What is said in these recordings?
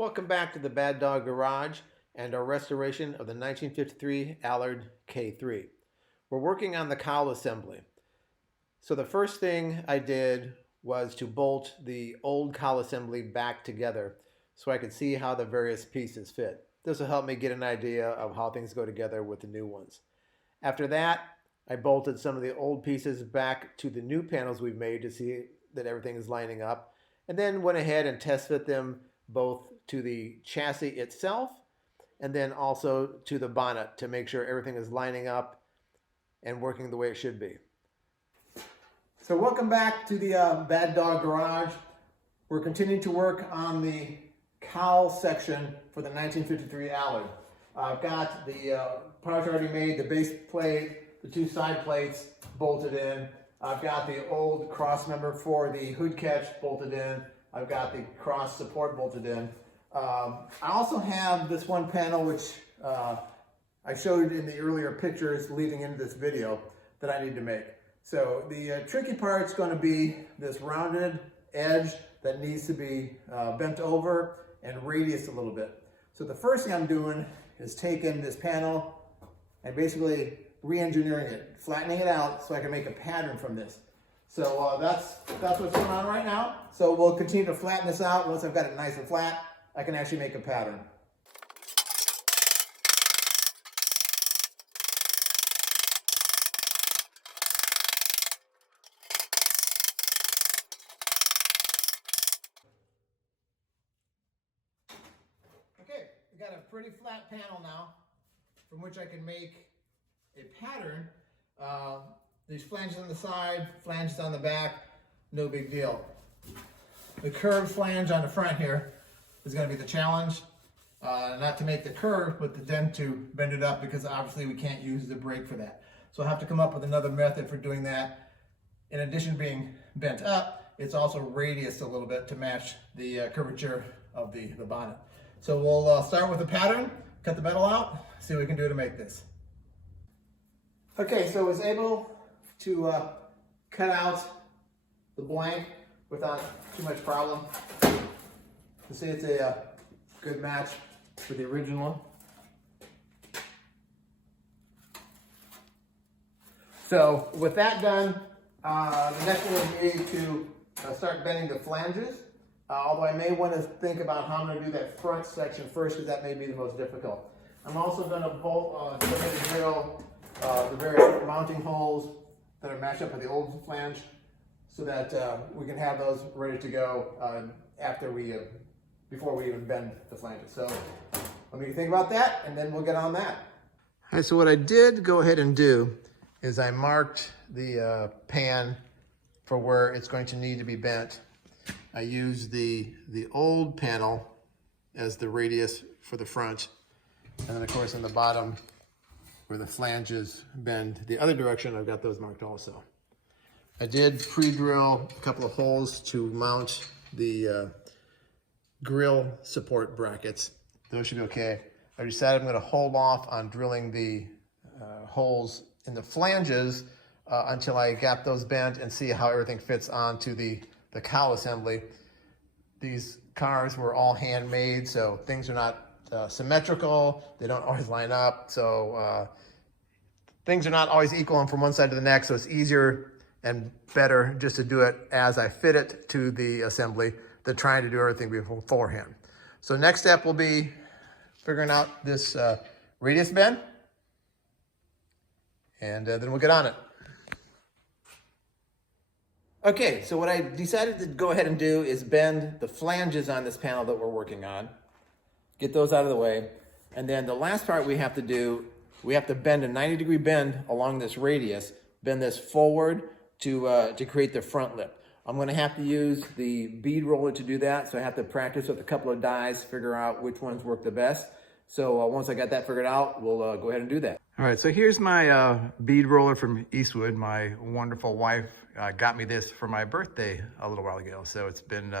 Welcome back to the Bad Dog Garage and our restoration of the 1953 Allard K3. We're working on the cowl assembly. So the first thing I did was to bolt the old cowl assembly back together so I could see how the various pieces fit. This will help me get an idea of how things go together with the new ones. After that, I bolted some of the old pieces back to the new panels we've made to see that everything is lining up, and then went ahead and test fit them both to the chassis itself and then also to the bonnet to make sure everything is lining up and working the way it should be. So welcome back to the Bad Dog Garage. We're continuing to work on the cowl section for the 1953 Allard. I've got the parts already made, the base plate, the two side plates bolted in. I've got the old cross member for the hood catch bolted in. I've got the cross support bolted in. I also have this one panel which I showed in the earlier pictures leading into this video that I need to make. So the tricky part is going to be this rounded edge that needs to be bent over and radius a little bit. So the first thing I'm doing is taking this panel and basically re-engineering it, flattening it out so I can make a pattern from this. So that's what's going on right now. So we'll continue to flatten this out. Once I've got it nice and flat, I can actually make a pattern. Okay, we got a pretty flat panel now from which I can make a pattern. These flanges on the side, flanges on the back, no big deal. The curved flange on the front here is going to be the challenge. Not to make the curve, but then to bend it up, because obviously we can't use the brake for that. So I'll have to come up with another method for doing that. In addition to being bent up, it's also radiused a little bit to match the curvature of the bonnet. So we'll start with a pattern, cut the metal out, see what we can do to make this. Okay, so I was able to cut out the blank without too much problem. You see it's a good match for the original. So with that done, the next one would be to start bending the flanges. Although I may want to think about how I'm going to do that front section first, because that may be the most difficult. I'm also going to drill the various mounting holes that are matched up with the old flange, so that we can have those ready to go before we even bend the flanges. So let me think about that, and then we'll get on that. All right, so what I did go ahead and do is I marked the pan for where it's going to need to be bent. I used the old panel as the radius for the front, and then of course on the bottom where the flanges bend the other direction, I've got those marked also. I did pre-drill a couple of holes to mount the grill support brackets. Those should be okay. I decided I'm going to hold off on drilling the holes in the flanges until I got those bent and see how everything fits onto the cowl assembly. These cars were all handmade, so things are not symmetrical. They don't always line up, so things are not always equal from one side to the next, so it's easier and better just to do it as I fit it to the assembly than trying to do everything beforehand. So next step will be figuring out this radius bend, and then we'll get on it. Okay, so what I decided to go ahead and do is bend the flanges on this panel that we're working on. Get those out of the way. And then the last part we have to do, we have to bend a 90-degree bend along this radius, bend this forward to create the front lip. I'm gonna have to use the bead roller to do that, so I have to practice with a couple of dies, figure out which ones work the best. So once I got that figured out, we'll go ahead and do that. All right, so here's my bead roller from Eastwood. My wonderful wife got me this for my birthday a little while ago. So it's been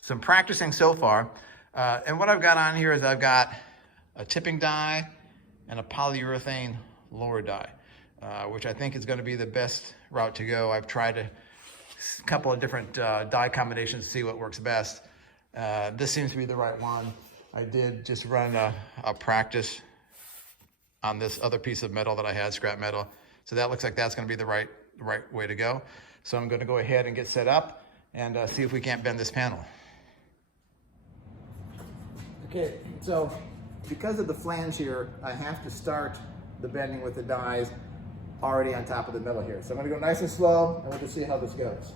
some practicing so far. And what I've got on here is I've got a tipping die and a polyurethane lower die, which I think is going to be the best route to go. I've tried a couple of different die combinations to see what works best. This seems to be the right one. I did just run a practice on this other piece of metal that I had, scrap metal. So that looks like that's gonna be the right way to go. So I'm gonna go ahead and get set up and see if we can't bend this panel. Okay, so because of the flange here, I have to start the bending with the dies already on top of the metal here. So I'm gonna go nice and slow, and we'll just see how this goes.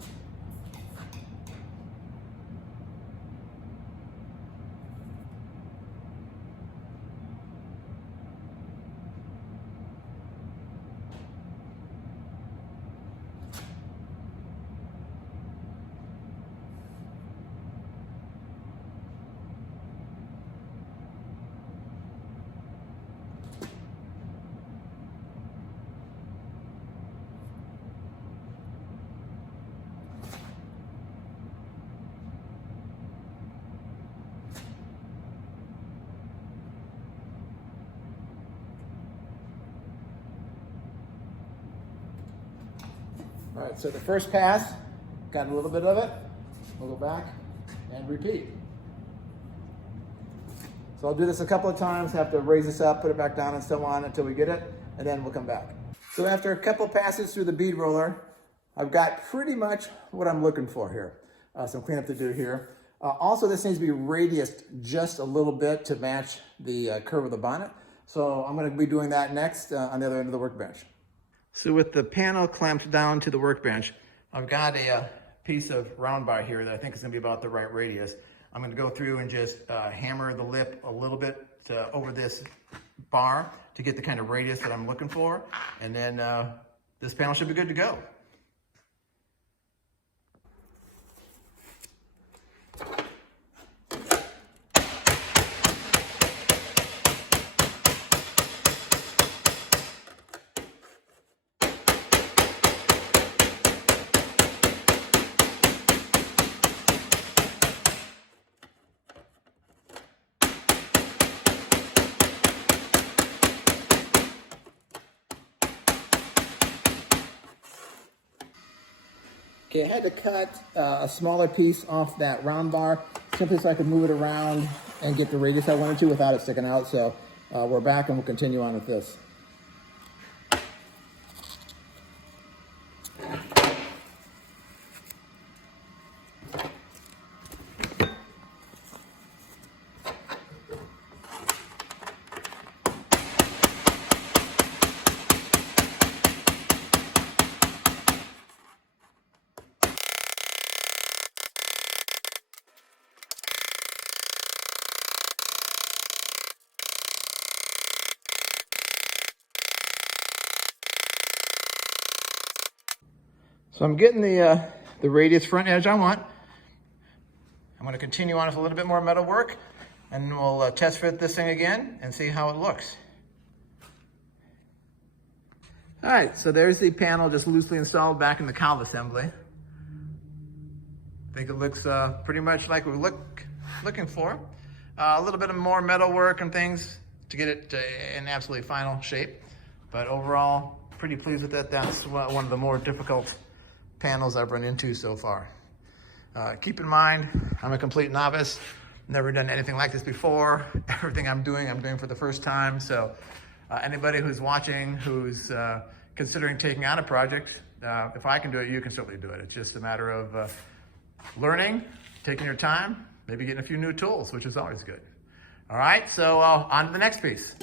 All right, so the first pass, got a little bit of it. We'll go back and repeat. So I'll do this a couple of times, have to raise this up, put it back down and so on until we get it, and then we'll come back. So after a couple passes through the bead roller, I've got pretty much what I'm looking for here. Some cleanup to do here. Also, this needs to be radiused just a little bit to match the curve of the bonnet. So I'm gonna be doing that next on the other end of the workbench. So with the panel clamped down to the workbench, I've got a piece of round bar here that I think is gonna be about the right radius. I'm gonna go through and just hammer the lip a little bit over this bar to get the kind of radius that I'm looking for. And then this panel should be good to go. Okay, I had to cut a smaller piece off that round bar simply so I could move it around and get the radius I wanted to without it sticking out. So we're back and we'll continue on with this. So I'm getting the radius front edge I want. I'm going to continue on with a little bit more metal work, and we'll test fit this thing again and see how it looks. All right, so there's the panel just loosely installed back in the cowl assembly. I think it looks pretty much like we're looking for. A little bit of more metal work and things to get it in absolutely final shape, but overall, pretty pleased with it. That's one of the more difficult panels I've run into so far. Keep in mind, I'm a complete novice, never done anything like this before. Everything I'm doing for the first time. So anybody who's watching, who's considering taking on a project, if I can do it, you can certainly do it. It's just a matter of learning, taking your time, maybe getting a few new tools, which is always good. All right, so on to the next piece.